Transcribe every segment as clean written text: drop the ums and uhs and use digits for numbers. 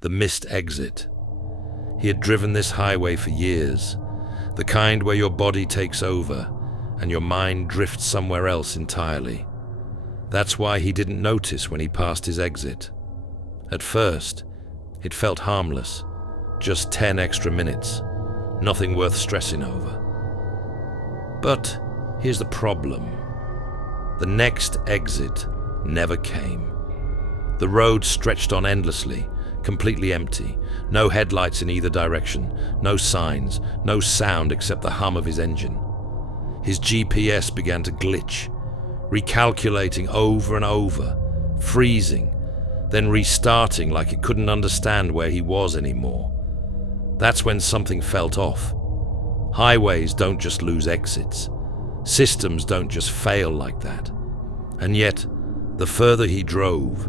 The missed exit. He had driven this highway for years, the kind where your body takes over and your mind drifts somewhere else entirely. That's why he didn't notice when he passed his exit. At first, it felt harmless, just 10 extra minutes, nothing worth stressing over. But here's the problem. The next exit never came. The road stretched on endlessly, completely empty, no headlights in either direction, no signs, no sound except the hum of his engine. His GPS began to glitch, recalculating over and over, freezing, then restarting like it couldn't understand where he was anymore. That's when something felt off. Highways don't just lose exits. Systems don't just fail like that. And yet, the further he drove,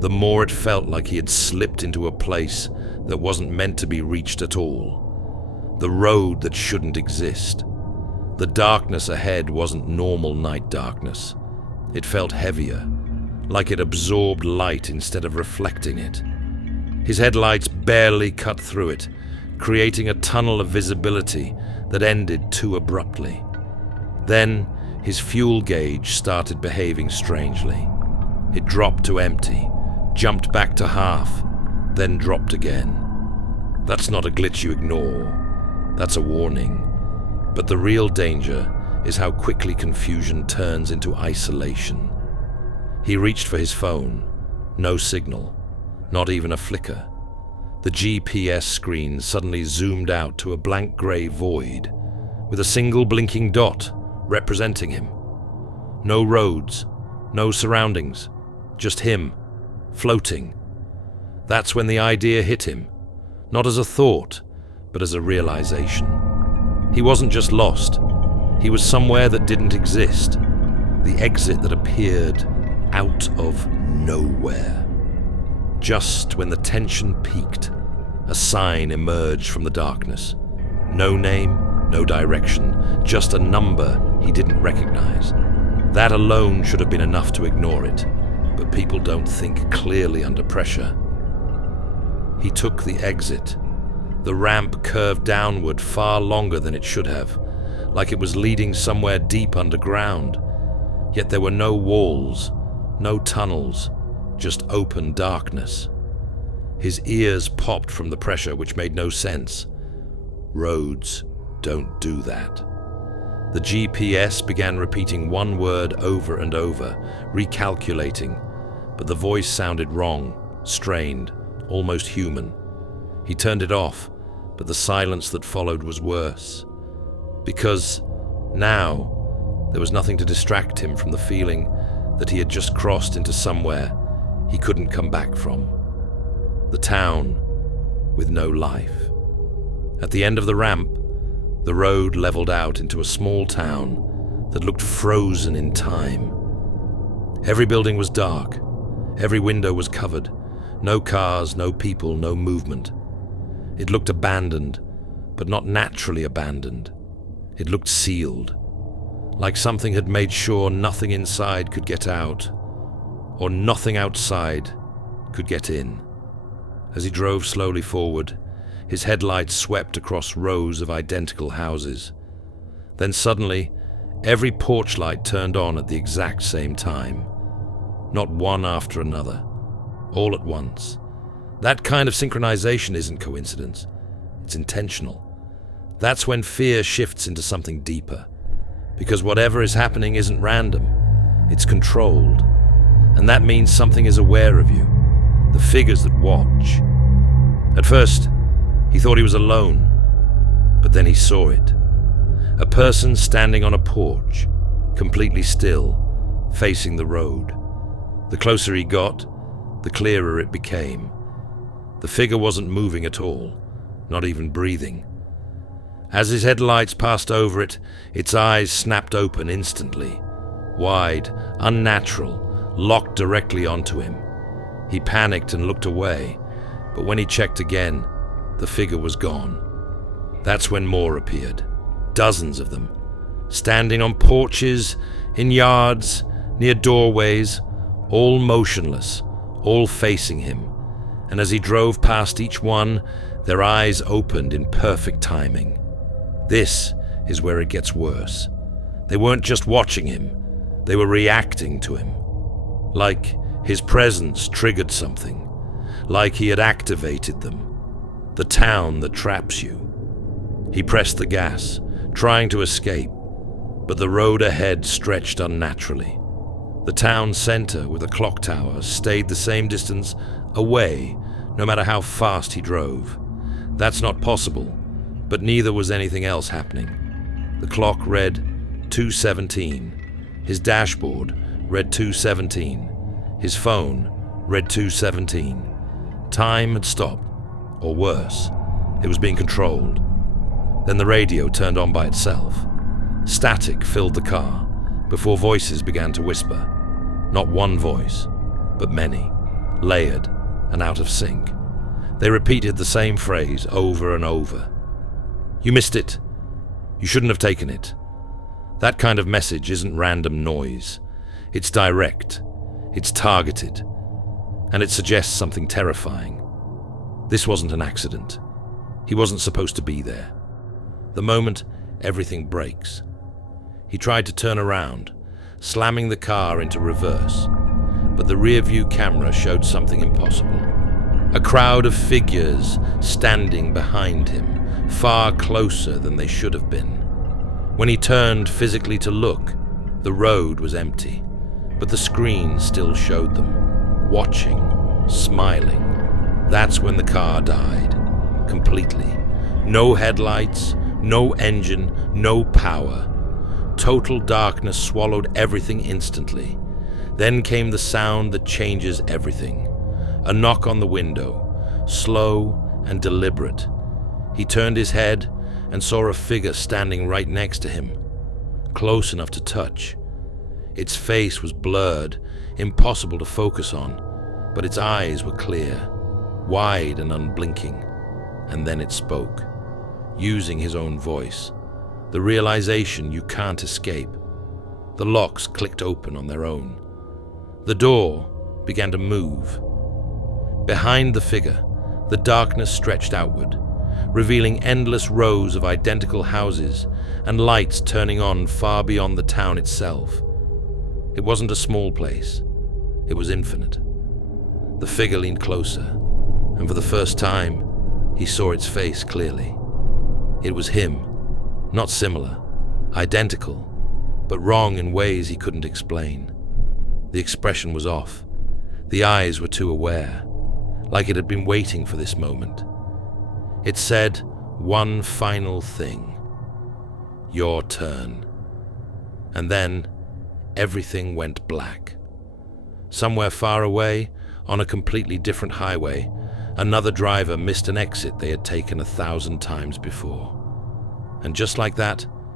the more it felt like he had slipped into a place that wasn't meant to be reached at all. The road that shouldn't exist. The darkness ahead wasn't normal night darkness. It felt heavier, like it absorbed light instead of reflecting it. His headlights barely cut through it, creating a tunnel of visibility that ended too abruptly. Then, his fuel gauge started behaving strangely. It dropped to empty, jumped back to half, then dropped again. That's not a glitch you ignore. That's a warning. But the real danger is how quickly confusion turns into isolation. He reached for his phone. No signal. Not even a flicker. The GPS screen suddenly zoomed out to a blank grey void, with a single blinking dot representing him. No roads, no surroundings, just him, floating. That's when the idea hit him, not as a thought, but as a realization. He wasn't just lost, he was somewhere that didn't exist, the exit that appeared out of nowhere. Just when the tension peaked, a sign emerged from the darkness. No name, no direction, just a number he didn't recognize. That alone should have been enough to ignore it, but people don't think clearly under pressure. He took the exit. The ramp curved downward far longer than it should have, like it was leading somewhere deep underground. Yet there were no walls, no tunnels, just open darkness. His ears popped from the pressure, which made no sense. Roads don't do that. The GPS began repeating one word over and over, recalculating, but the voice sounded wrong, strained, almost human. He turned it off, but the silence that followed was worse. Because now there was nothing to distract him from the feeling that he had just crossed into somewhere he couldn't come back from. The town with no life. At the end of the ramp, the road leveled out into a small town that looked frozen in time. Every building was dark. Every window was covered. No cars, no people, no movement. It looked abandoned, but not naturally abandoned. It looked sealed, like something had made sure nothing inside could get out, or nothing outside could get in. As he drove slowly forward, his headlights swept across rows of identical houses. Then suddenly, every porch light turned on at the exact same time. Not one after another, all at once. That kind of synchronization isn't coincidence. It's intentional. That's when fear shifts into something deeper. Because whatever is happening isn't random. It's controlled. And that means something is aware of you. The figures that watch. At first, he thought he was alone. But then he saw it. A person standing on a porch, completely still, facing the road. The closer he got, the clearer it became. The figure wasn't moving at all, not even breathing. As his headlights passed over it, its eyes snapped open instantly. Wide, unnatural, locked directly onto him. He panicked and looked away, but when he checked again, the figure was gone. That's when more appeared. Dozens of them. Standing on porches, in yards, near doorways, all motionless, all facing him. and as he drove past each one, their eyes opened in perfect timing. This is where it gets worse. They weren't just watching him, they were reacting to him. Like his presence triggered something, like he had activated them. The town that traps you. He pressed the gas, trying to escape, but the road ahead stretched unnaturally. The town center with a clock tower stayed the same distance away, no matter how fast he drove. That's not possible, but neither was anything else happening. The clock read 2:17. His dashboard read 2:17. His phone read 2:17. Time had stopped, or worse, it was being controlled. Then the radio turned on by itself. Static filled the car before voices began to whisper. Not one voice, but many, layered and out of sync. They repeated the same phrase over and over. "You missed it. You shouldn't have taken it." That kind of message isn't random noise. It's direct, it's targeted, and it suggests something terrifying. This wasn't an accident. He wasn't supposed to be there. The moment, everything breaks. He tried to turn around, slamming the car into reverse, but the rear-view camera showed something impossible. A crowd of figures standing behind him, far closer than they should have been. When he turned physically to look, the road was empty, but the screen still showed them, watching, smiling. That's when the car died, completely. No headlights, no engine, no power. Total darkness swallowed everything instantly. Then came the sound that changes everything. A knock on the window, slow and deliberate. He turned his head and saw a figure standing right next to him, close enough to touch. Its face was blurred, impossible to focus on, but its eyes were clear, wide and unblinking. And then it spoke, using his own voice. The realization you can't escape. The locks clicked open on their own. The door began to move. Behind the figure, the darkness stretched outward, revealing endless rows of identical houses and lights turning on far beyond the town itself. It wasn't a small place. It was infinite. The figure leaned closer, and for the first time, he saw its face clearly. It was him, not similar, identical, but wrong in ways he couldn't explain. The expression was off. The eyes were too aware, like it had been waiting for this moment. It said one final thing. Your turn. And then, everything went black. Somewhere far away, on a completely different highway, another driver missed an exit they had taken 1,000 times before. And just like that,